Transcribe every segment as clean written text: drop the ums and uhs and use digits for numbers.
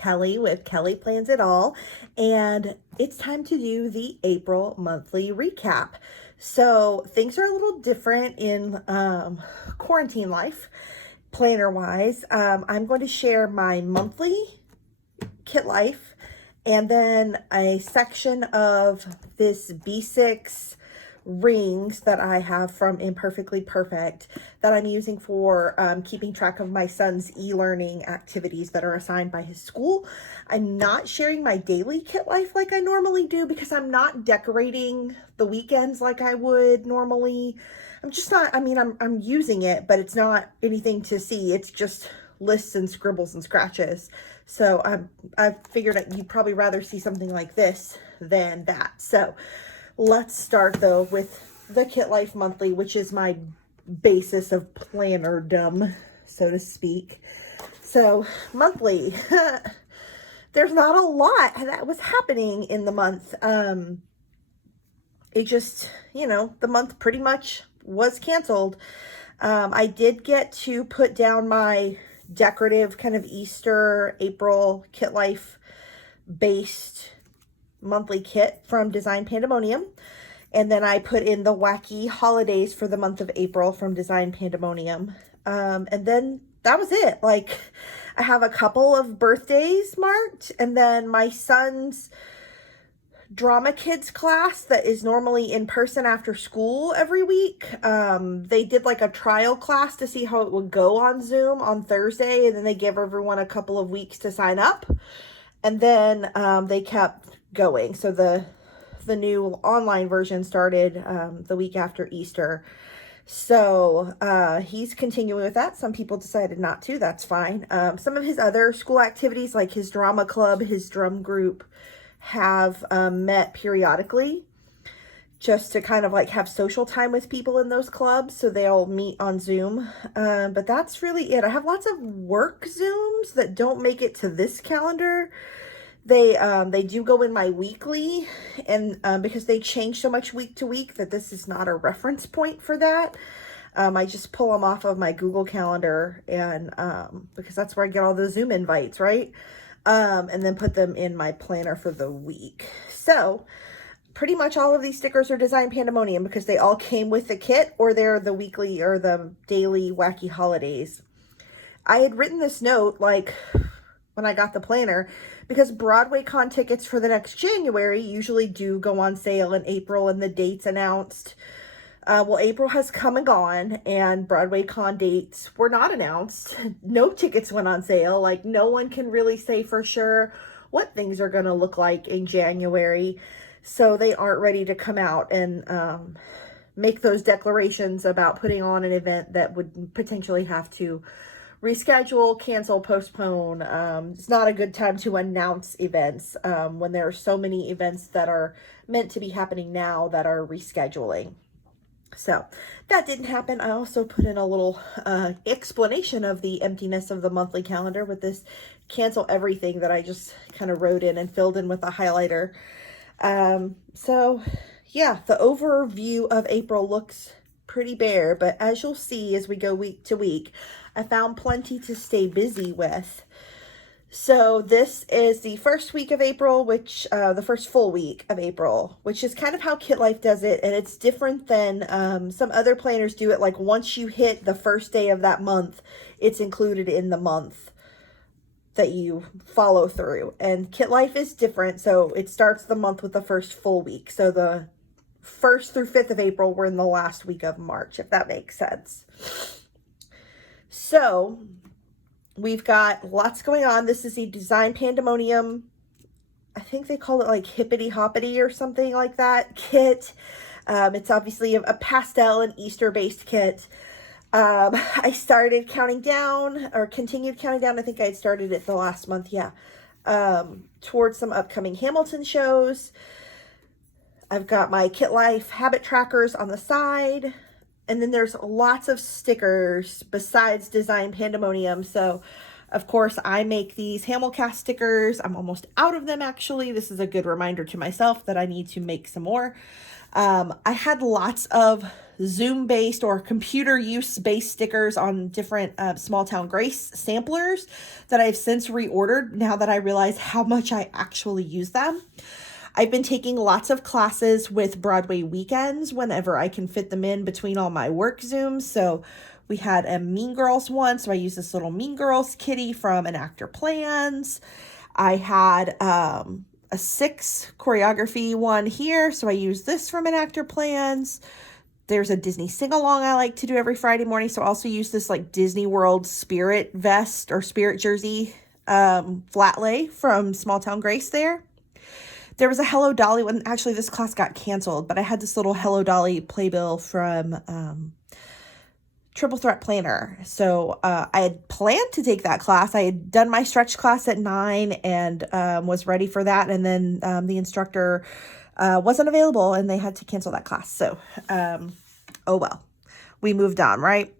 Kelly with Kelly Plans It All, and it's time to do the April monthly recap. So things are a little different in quarantine life, planner wise. I'm going to share my monthly Kit Life and then a section of this B6 rings that I have from Imperfectly Perfect that I'm using for keeping track of my son's e-learning activities that are assigned by his school. I'm not sharing my daily Kit Life like I normally do because I'm not decorating the weekends like I would normally. I'm just not, I mean, I'm using it, but it's not anything to see. It's just lists and scribbles and scratches. So I figured that you'd probably rather see something like this than that. So let's start though with the Kit Life Monthly, which is my basis of plannerdom, so to speak. So monthly, there's not a lot that was happening in the month. It just, the month pretty much was canceled. I did get to put down my decorative kind of Easter, April Kit Life based monthly kit from Design Pandemonium. And then I put in the wacky holidays for the month of April from Design Pandemonium. And then that was it. Like, I have a couple of birthdays marked, and then my son's drama kids class that is normally in person after school every week. They did like a trial class to see how it would go on Zoom on Thursday, and then they give everyone a couple of weeks to sign up. And then they kept going. So the new online version started the week after Easter. So he's continuing with that. Some people decided not to. That's fine. Some of his other school activities, like his drama club, his drum group, have met periodically just to kind of like have social time with people in those clubs. So they'll meet on Zoom. But that's really it. I have lots of work Zooms that don't make it to this calendar. They do go in my weekly, and because they change so much week to week that this is not a reference point for that. I just pull them off of my Google Calendar, and because that's where I get all the Zoom invites, right? And then put them in my planner for the week. So pretty much all of these stickers are Design Pandemonium because they all came with the kit, or they're the weekly or the daily wacky holidays. I had written this note like when I got the planner because Broadway Con tickets for the next January usually do go on sale in April, and the dates announced. Well, April has come and gone, and Broadway Con dates were not announced. No tickets went on sale. Like, no one can really say for sure what things are going to look like in January. So they aren't ready to come out and make those declarations about putting on an event that would potentially have to reschedule, cancel, postpone. It's not a good time to announce events when there are so many events that are meant to be happening now that are rescheduling. So that didn't happen. I also put in a little explanation of the emptiness of the monthly calendar with this cancel everything that I just kind of wrote in and filled in with a highlighter. So yeah, the overview of April looks pretty bare, but as you'll see as we go week to week, I found plenty to stay busy with. So this is the first week of April, which the first full week of April, which is kind of how Kit Life does it, and it's different than some other planners do it. Like, once you hit the first day of that month, it's included in the month that you follow through. And Kit Life is different, so it starts the month with the first full week. So the 1st through 5th of April, we're in the last week of March, if that makes sense. So we've got lots going on. This is the Design Pandemonium, I think they call it like Hippity Hoppity or something like that, kit. It's obviously a pastel and Easter based kit. I started counting down, or continued counting down. I think I had started it the last month. Yeah. Towards some upcoming Hamilton shows. I've got my Kit Life habit trackers on the side. And then there's lots of stickers besides Design Pandemonium. So Of course, I make these Hamilcast stickers. I'm almost out of them, actually. This is a good reminder to myself that I need to make some more. I had lots of Zoom-based or computer use-based stickers on different Small Town Grace samplers that I've since reordered now that I realize how much I actually use them. I've been taking lots of classes with Broadway weekends whenever I can fit them in between all my work Zooms. So we had a Mean Girls one, so I used this little Mean Girls kitty from An Actor Plans. I had a 6 choreography one here, so I used this from An Actor Plans. There's a Disney sing-along I like to do every Friday morning, so I also use this like Disney World spirit vest or spirit jersey flat lay from Small Town Grace there. There was a Hello Dolly one. Actually, this class got canceled, but I had this little Hello Dolly playbill from Triple Threat Planner. So I had planned to take that class. I had done my stretch class at 9 and was ready for that. And then the instructor wasn't available and they had to cancel that class. So, oh well, we moved on, right?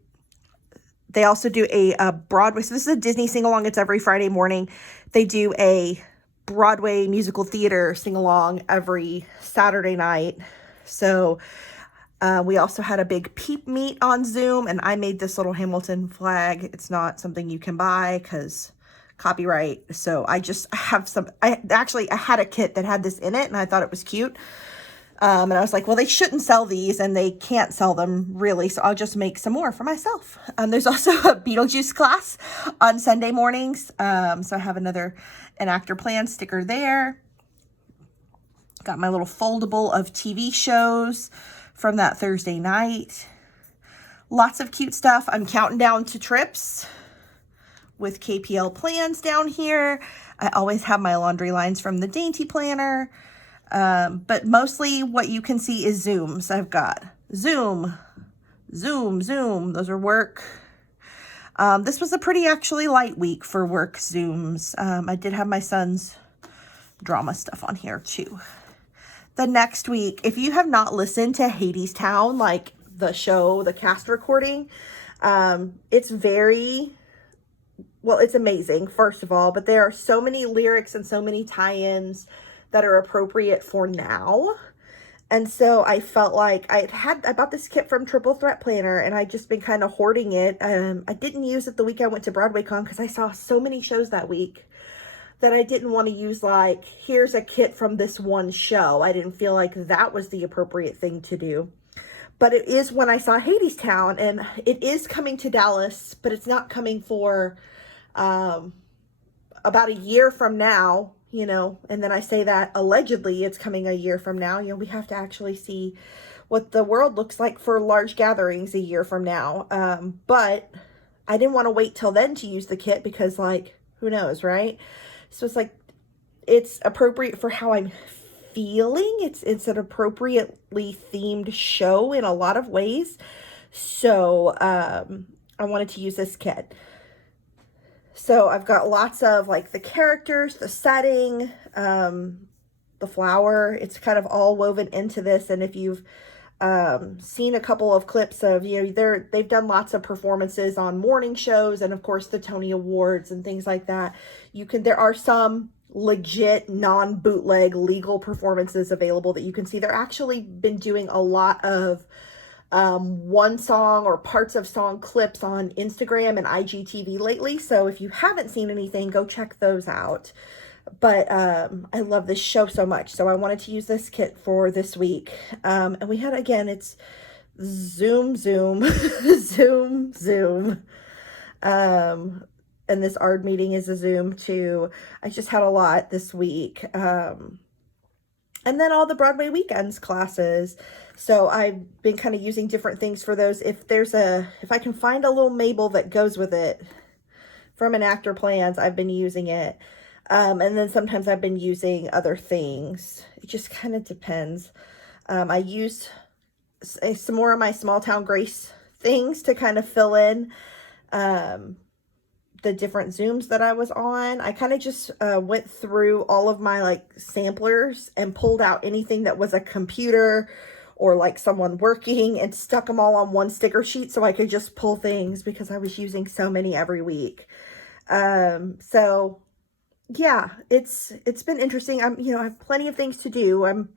They also do a Broadway. So this is a Disney sing-along. It's every Friday morning. They do a Broadway musical theater sing-along every Saturday night. So we also had a big peep meet on Zoom, and I made this little Hamilton flag. It's not something you can buy because copyright. So I had a kit that had this in it, and I thought it was cute. And I was like, well, they shouldn't sell these, and they can't sell them really, so I'll just make some more for myself. There's also a Beetlejuice class on Sunday mornings. So I have An Actor Plan sticker there. Got my little foldable of TV shows from that Thursday night. Lots of cute stuff. I'm counting down to trips with KPL plans down here. I always have my laundry lines from the Dainty Planner. But mostly what you can see is Zooms. I've got Zoom, Zoom, Zoom. Those are work. This was a pretty actually light week for work Zooms. I did have my son's drama stuff on here too. The next week, if you have not listened to Hadestown, like the show, the cast recording, it's amazing, first of all, but there are so many lyrics and so many tie-ins that are appropriate for now. And so I felt like I bought this kit from Triple Threat Planner, and I'd just been kind of hoarding it. I didn't use it the week I went to BroadwayCon because I saw so many shows that week that I didn't want to use like, here's a kit from this one show. I didn't feel like that was the appropriate thing to do. But it is when I saw Hadestown, and it is coming to Dallas, but it's not coming for about a year from now, and then I say that allegedly it's coming a year from now. We have to actually see what the world looks like for large gatherings a year from now. But I didn't want to wait till then to use the kit because, like, who knows, right? So it's like, it's appropriate for how I'm feeling. It's an appropriately themed show in a lot of ways. So I wanted to use this kit. So I've got lots of like the characters, the setting, the flower. It's kind of all woven into this. And if you've seen a couple of clips of, they've done lots of performances on morning shows and of course the Tony Awards and things like that. There are some legit non-bootleg legal performances available that you can see. They're actually been doing a lot of one song or parts of song clips on Instagram and IGTV lately. So if you haven't seen anything, go check those out. But I love this show so much. So I wanted to use this kit for this week. And we had, again, it's Zoom, Zoom, Zoom, Zoom. And this ARD meeting is a Zoom too. I just had a lot this week. And then all the Broadway weekends classes. So I've been kind of using different things for those. If I can find a little Mabel that goes with it from An Actor Plans, I've been using it. And then sometimes I've been using other things. It just kind of depends. I used some more of my Small Town Grace things to kind of fill in the different Zooms that I was on. I kind of just went through all of my like samplers and pulled out anything that was a computer or like someone working and stuck them all on one sticker sheet so I could just pull things because I was using so many every week. So yeah, it's been interesting. I have plenty of things to do. I'm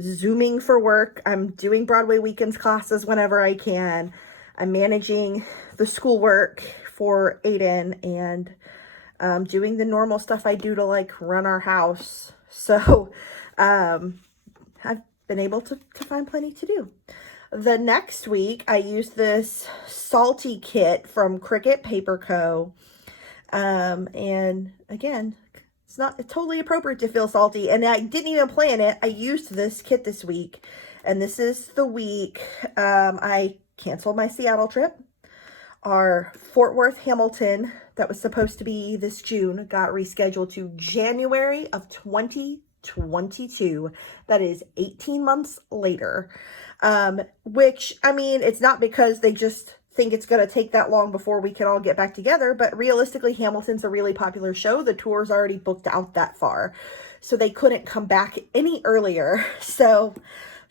Zooming for work. I'm doing Broadway weekends classes whenever I can. I'm managing the schoolwork for Aiden and doing the normal stuff I do to like run our house. So I've been able to find plenty to do. The next week, I used this salty kit from Cricut Paper Co. And again, it's totally appropriate to feel salty. And I didn't even plan it. I used this kit this week. And this is the week I canceled my Seattle trip. Our Fort Worth Hamilton that was supposed to be this June got rescheduled to January of 2022. That is 18 months later. Which, I mean, it's not because they just think it's going to take that long before we can all get back together, but realistically, Hamilton's a really popular show. The tour's already booked out that far, so they couldn't come back any earlier. So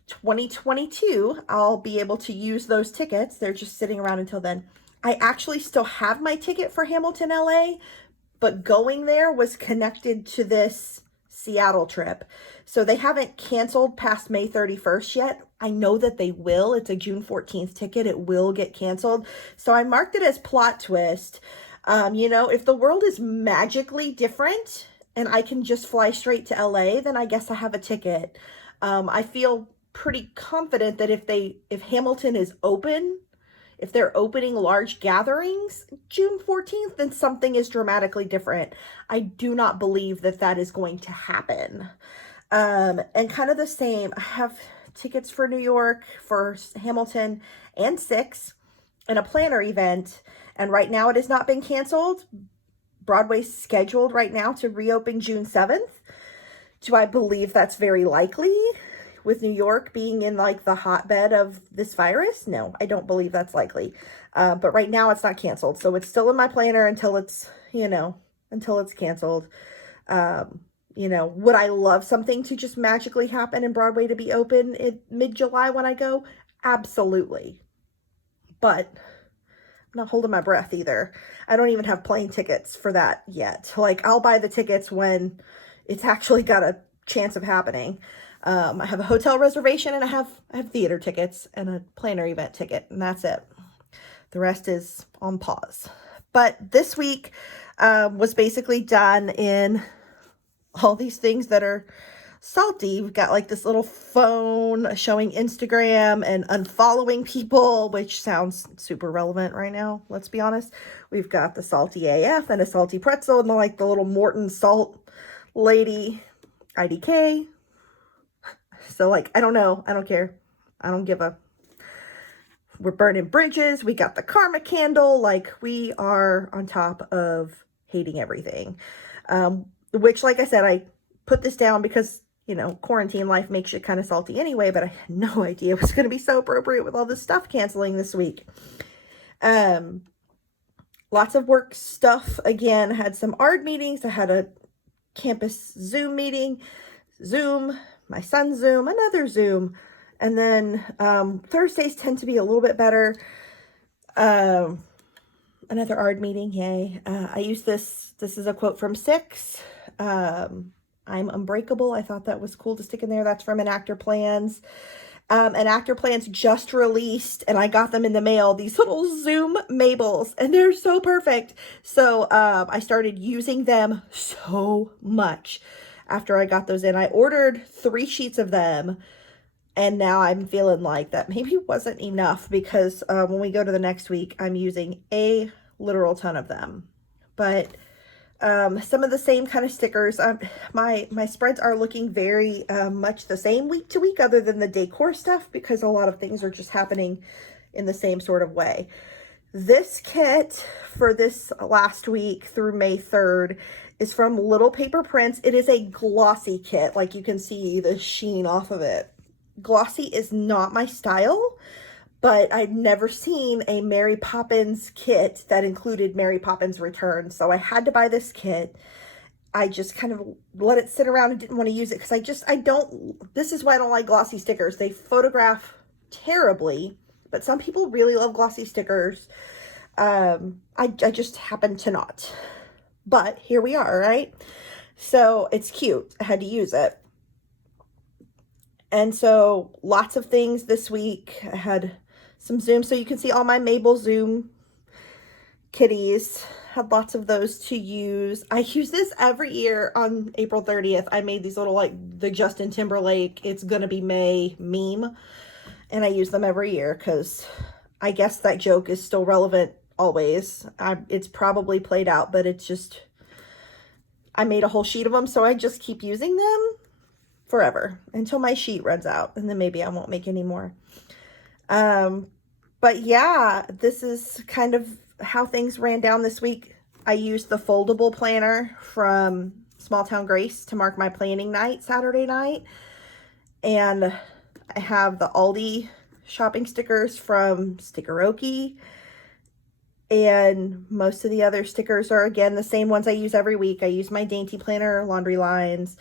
2022, I'll be able to use those tickets. They're just sitting around until then. I actually still have my ticket for Hamilton, LA, but going there was connected to this Seattle trip. So they haven't canceled past May 31st yet. I know that they will. It's a June 14th ticket. It will get canceled. So I marked it as plot twist. If the world is magically different and I can just fly straight to LA, then I guess I have a ticket. I feel pretty confident that if Hamilton is open, if they're opening large gatherings June 14th, then something is dramatically different. I do not believe that that is going to happen. And kind of the same, I have tickets for New York, for Hamilton, and Six, and a planner event. And right now it has not been canceled. Broadway's scheduled right now to reopen June 7th. Do I believe that's very likely? With New York being in like the hotbed of this virus? No, I don't believe that's likely. But right now it's not canceled. So it's still in my planner until it's canceled. Would I love something to just magically happen and Broadway to be open in mid-July when I go? Absolutely. But I'm not holding my breath either. I don't even have plane tickets for that yet. Like, I'll buy the tickets when it's actually got a chance of happening. I have a hotel reservation and I have theater tickets and a planner event ticket, and that's it. The rest is on pause. But this week was basically done in all these things that are salty. We've got like this little phone showing Instagram and unfollowing people, which sounds super relevant right now. Let's be honest. We've got the salty AF and a salty pretzel and like the little Morton salt lady IDK. So like, I don't know. I don't care. I don't give a. We're burning bridges. We got the karma candle. Like, we are on top of hating everything. Which, like I said, I put this down because, quarantine life makes you kind of salty anyway, but I had no idea it was going to be so appropriate with all this stuff canceling this week. Lots of work stuff. Again, had some ARD meetings. I had a campus Zoom meeting, my son's Zoom, another Zoom. And then Thursdays tend to be a little bit better. Another ARD meeting, yay. I use this is a quote from Six. I'm unbreakable. I thought that was cool to stick in there. That's from Enactor Plans. Enactor Plans just released, and I got them in the mail, these little Zoom Mabels, and they're so perfect. So I started using them so much after I got those in. I ordered 3 sheets of them, and now I'm feeling like that maybe wasn't enough because when we go to the next week, I'm using a literal ton of them. But some of the same kind of stickers. My spreads are looking very much the same week to week, other than the decor stuff, because a lot of things are just happening in the same sort of way. This kit for this last week through May 3rd is from Little Paper Prints. It is a glossy kit. Like, you can see the sheen off of it. Glossy is not my style, but I'd never seen a Mary Poppins kit that included Mary Poppins Returns. So I had to buy this kit. I just kind of let it sit around and didn't want to use it because this is why I don't like glossy stickers. They photograph terribly, but some people really love glossy stickers. I just happen to not. but here we are, right? So it's cute. I had to use it. And so lots of things this week. I had some Zoom. So you can see all my Mabel Zoom kitties. Had lots of those to use. I use this every year on April 30th. I made these little, like, the Justin Timberlake It's Gonna Be May meme. And I use them every year because I guess that joke is still relevant always. It's probably played out, but it's just, I made a whole sheet of them, so I just keep using them forever until my sheet runs out, and then maybe I won't make any more. But yeah, this is kind of how things ran down this week. I used the foldable planner from Small Town Grace to mark my planning night, Saturday night. And I have the Aldi shopping stickers from Stickeroki. And most of the other stickers are, again, the same ones I use every week. I use my Dainty Planner, Laundry Lines.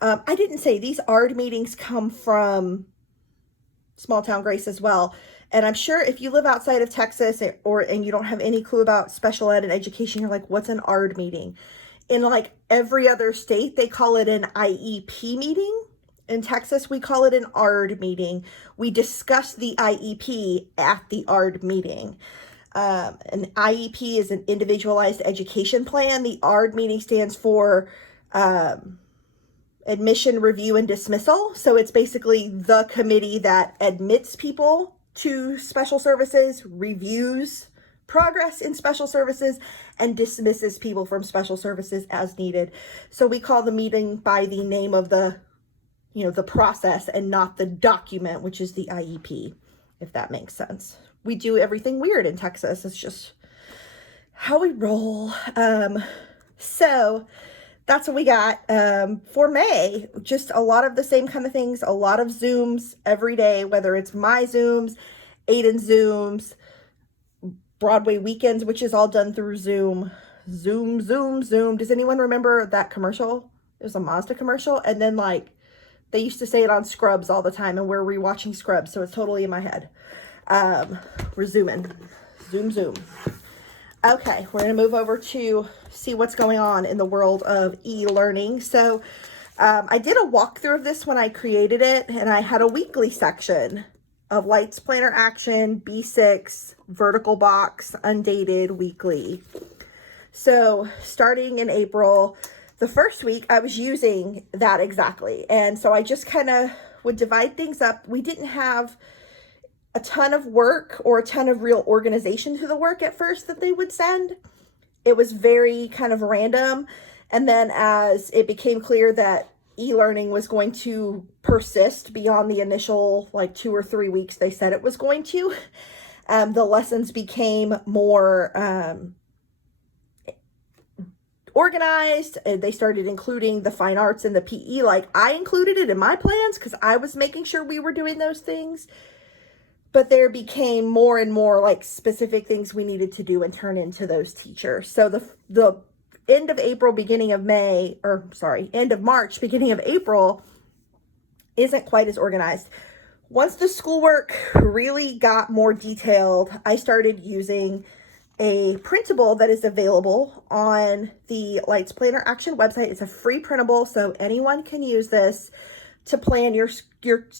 I didn't say these ARD meetings come from Small Town Grace as well. And I'm sure if you live outside of Texas and you don't have any clue about special ed and education, you're like, what's an ARD meeting? In like every other state, they call it an IEP meeting. In Texas, we call it an ARD meeting. We discuss the IEP at the ARD meeting. An IEP is an individualized education plan. The ARD meeting stands for admission, review, and dismissal. So it's basically the committee that admits people to special services, reviews progress in special services, and dismisses people from special services as needed. So we call the meeting by the name of the process and not the document, which is the IEP, if that makes sense. We do everything weird in Texas. It's just how we roll. So that's what we got for May. Just a lot of the same kind of things, a lot of Zooms every day, whether it's my Zooms, Aiden's Zooms, Broadway weekends, which is all done through Zoom. Zoom, Zoom, Zoom. Does anyone remember that commercial? It was a Mazda commercial. And then like they used to say it on Scrubs all the time, and we're rewatching Scrubs, so it's totally in my head. We're zooming. Zoom, zoom. Okay, we're going to move over to see what's going on in the world of e-learning. So I did a walkthrough of this when I created it, and I had a weekly section of Lights Planner Action, B6, Vertical Box, Undated, Weekly. So starting in April, the first week I was using that exactly. And so I just kind of would divide things up. We didn't have a ton of work or a ton of real organization to the work at first that they would send. It was very kind of random. And then as it became clear that e-learning was going to persist beyond the initial like 2 or 3 weeks they said it was going to, the lessons became more organized. They started including the fine arts and the PE. Like I included it in my plans because I was making sure we were doing those things. But there became more and more like specific things we needed to do and turn into those teachers. So the end of April, beginning of May, or sorry, end of March, beginning of April isn't quite as organized. Once the schoolwork really got more detailed, I started using a printable that is available on the Lights Planner Action website. It's a free printable, so anyone can use this to plan your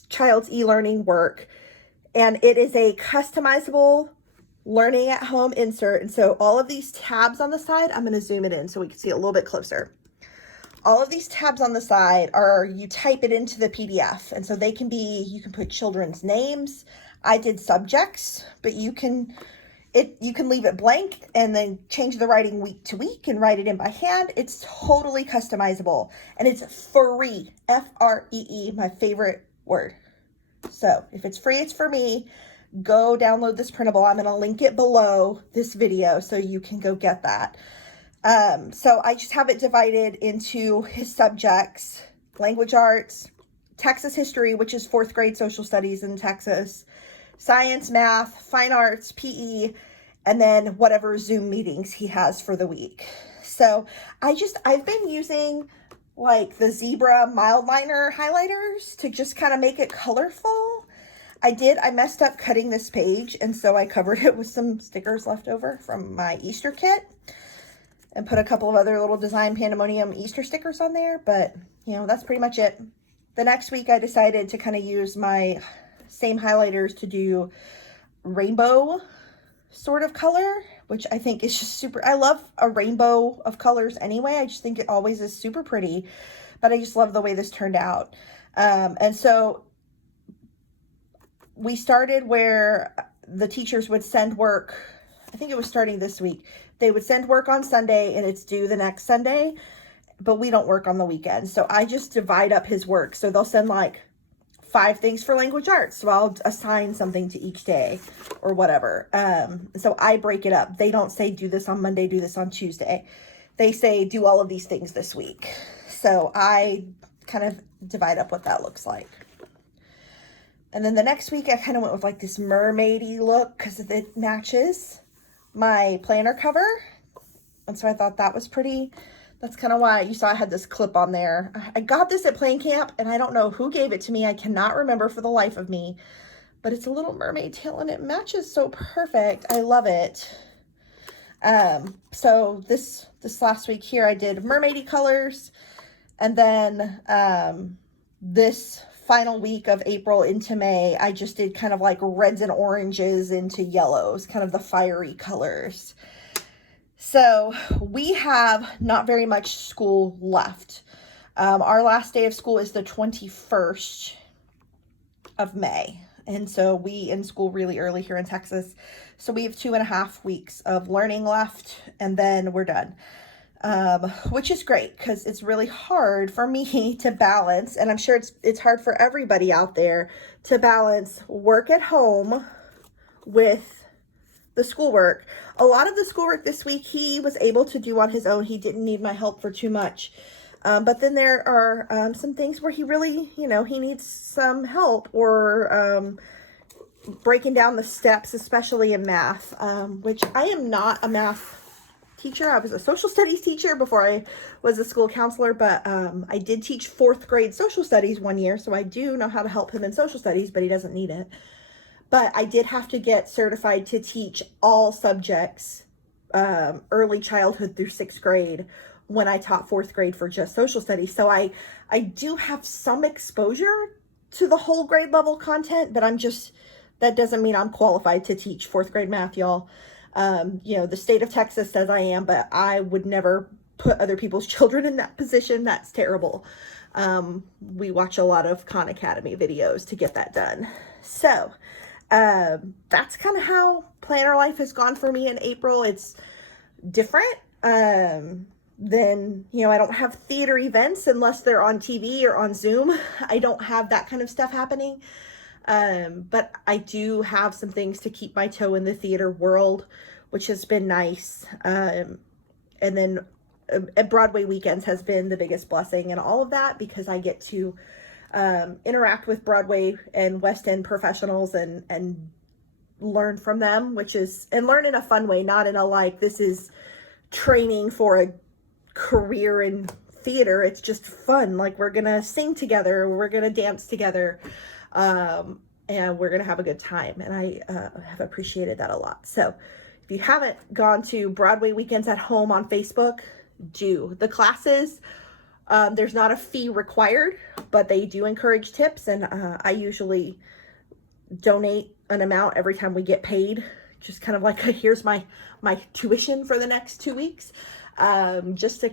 child's e-learning work. And it is a customizable learning at home insert. And so all of these tabs on the side, I'm going to zoom it in so we can see it a little bit closer. All of these tabs on the side are, you type it into the PDF. And so they can be, you can put children's names. I did subjects, but you can leave it blank and then change the writing week to week and write it in by hand. It's totally customizable and it's free. F-R-E-E, my favorite word. So if it's free, it's for me. Go download this printable. I'm going to link it below this video so you can go get that. So I just have it divided into his subjects: language arts, Texas history, which is 4th grade social studies in Texas, science, math, fine arts, PE, and then whatever Zoom meetings he has for the week. So I've been using like the zebra mild liner highlighters to just kind of make it colorful. I messed up cutting this page, and so I covered it with some stickers left over from my Easter kit. and put a couple of other little design pandemonium Easter stickers on there, but you know, that's pretty much it. The next week I decided to kind of use my same highlighters to do rainbow sort of color, which I think is just super, I love a rainbow of colors anyway. I just think it always is super pretty, but I just love the way this turned out. And so we started where the teachers would send work. I think it was starting this week. They would send work on Sunday and it's due the next Sunday, but we don't work on the weekend. So I just divide up his work. So they'll send like 5 things for language arts. So I'll assign something to each day or whatever. So I break it up. They don't say do this on Monday, do this on Tuesday. They say do all of these things this week. So I kind of divide up what that looks like. And then the next week I kind of went with like this mermaidy look because it matches my planner cover. And so I thought that was pretty. That's kind of why you saw I had this clip on there. I got this at Plane Camp and I don't know who gave it to me. I cannot remember for the life of me, but it's a little mermaid tail and it matches so perfect. I love it. So this last week here, I did mermaidy colors, and then, this final week of April into May, I just did kind of like reds and oranges into yellows, kind of the fiery colors. So we have not very much school left. Our last day of school is the 21st of May. And so we end school really early here in Texas. So we have 2.5 weeks of learning left and then we're done. Which is great because it's really hard for me to balance, and I'm sure it's hard for everybody out there to balance work at home with the schoolwork. A lot of the schoolwork this week he was able to do on his own. He didn't need my help for too much. But then there are some things where he really, you know, he needs some help, or breaking down the steps, especially in math, which I am not a math teacher. I was a social studies teacher before I was a school counselor, but I did teach 4th grade social studies one year, so I do know how to help him in social studies, but he doesn't need it. But I did have to get certified to teach all subjects, early childhood through 6th grade, when I taught 4th grade for just social studies. So I do have some exposure to the whole grade level content, but that doesn't mean I'm qualified to teach 4th grade math, y'all. You know, the state of Texas says I am, but I would never put other people's children in that position. That's terrible. We watch a lot of Khan Academy videos to get that done. So, that's kind of how planner life has gone for me in April. It's different. Then, you know, I don't have theater events unless they're on TV or on Zoom. I don't have that kind of stuff happening. But I do have some things to keep my toe in the theater world, which has been nice. And then Broadway weekends has been the biggest blessing in all of that, because I get to interact with Broadway and West End professionals and learn from them, and learn in a fun way, not in a like, this is training for a career in theater. It's just fun. Like, we're gonna sing together, we're gonna dance together, and we're gonna have a good time. And I have appreciated that a lot. So if you haven't gone to Broadway Weekends at Home on Facebook, do. The classes, there's not a fee required, but they do encourage tips, and I usually donate an amount every time we get paid, just kind of like, here's my tuition for the next 2 weeks, just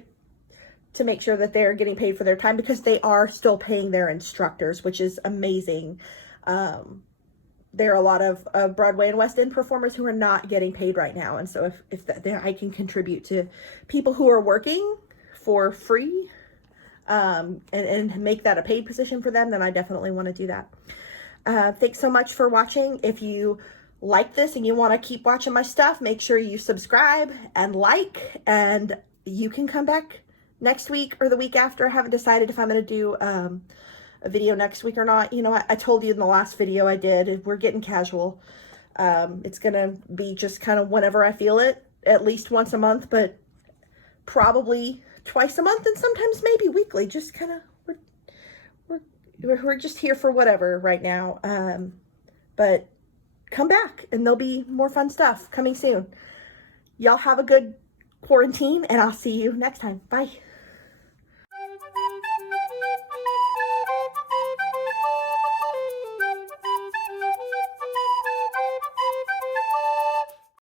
to make sure that they're getting paid for their time, because they are still paying their instructors, which is amazing. There are a lot of Broadway and West End performers who are not getting paid right now. And so if I can contribute to people who are working for free, and make that a paid position for them, then I definitely want to do that. Thanks so much for watching. If you like this and you want to keep watching my stuff, make sure you subscribe and like, and you can come back next week or the week after. I haven't decided if I'm going to do a video next week or not. You know, I told you in the last video I did, we're getting casual. It's going to be just kind of whenever I feel it, at least once a month, but probably twice a month, and sometimes maybe weekly. Just kind of, we're just here for whatever right now. But come back and there'll be more fun stuff coming soon. Y'all have a good quarantine, and I'll see you next time. Bye.